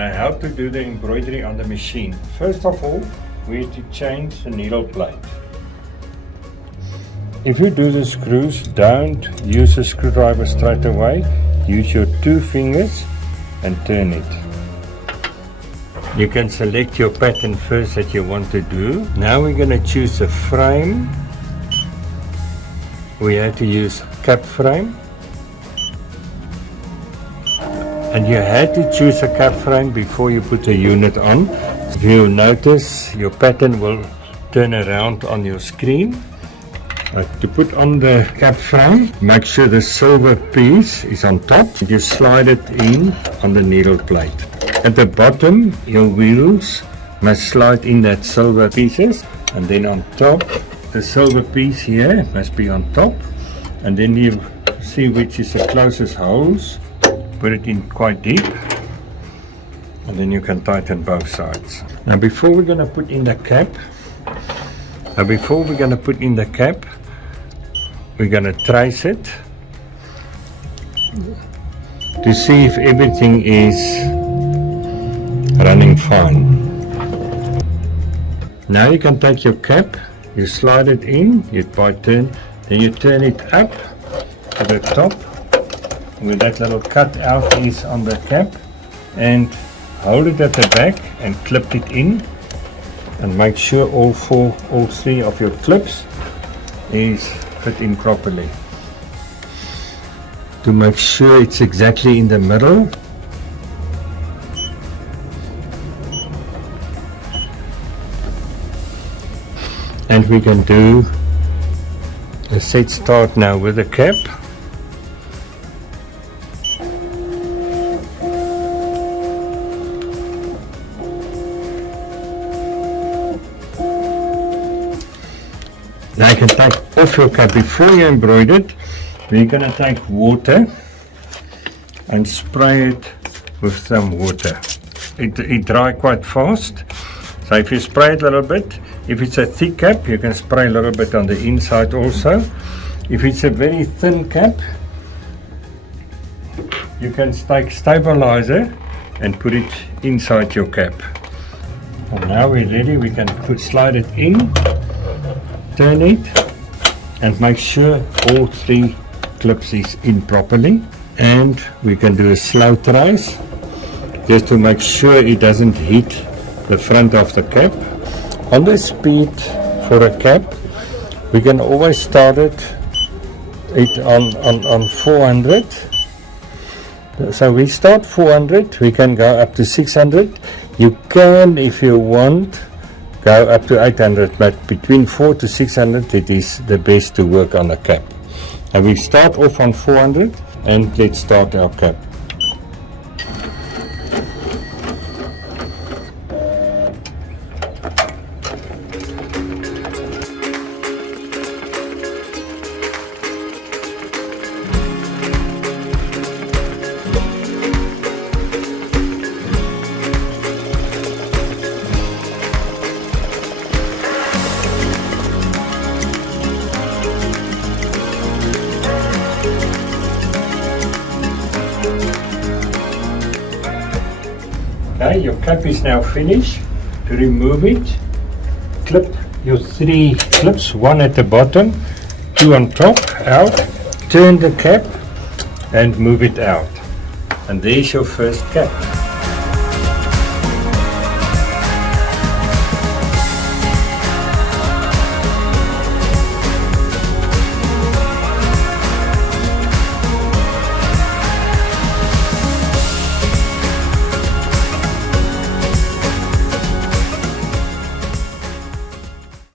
Now, how to do the embroidery on the machine. First of all, we have to change the needle plate. If you do the screws, don't use a screwdriver straight away. Use your 2 fingers and turn it. You can select your pattern first that you want to do. Now we're going to choose a frame. We have to use cap frame. And you had to choose a cap frame before you put a unit on. If you notice, your pattern will turn around on your screen. To put on the cap frame, make sure the silver piece is on top. You slide it in on the needle plate. At the bottom, your wheels must slide in that silver pieces, and then on top, the silver piece here must be on top, and then you see which is the closest holes. Put it in quite deep, and then you can tighten both sides. Now before we're going to put in the cap, we're going to trace it to see if everything is running fine. Now you can take your cap, you slide it in, then you turn it up to the top where that little cut out is on the cap, and hold it at the back and clip it in, and make sure all 3 of your clips is fit in properly. To make sure it's exactly in the middle. And we can do a set start now with the cap. Now you can take off your cap before you embroider it. We're going to take water and spray it with some water. It dries quite fast. So if you spray it a little bit, if it's a thick cap, you can spray a little bit on the inside also. If it's a very thin cap, you can take stabilizer and put it inside your cap. And now we're ready. We can slide it in, turn it, and make sure all 3 clips is in properly. And we can do a slow trace just to make sure it doesn't hit the front of the cap. On the speed for a cap, we can always start it on 400. So we start 400, we can go up to 600. You can, if you want, go up to 800, but between 400 to 600 it is the best to work on a cap. And we start off on 400, and let's start our cap. Okay, your cap is now finished. To remove it, clip your 3 clips, 1 at the bottom, 2 on top, out, turn the cap and move it out. And there's your first cap.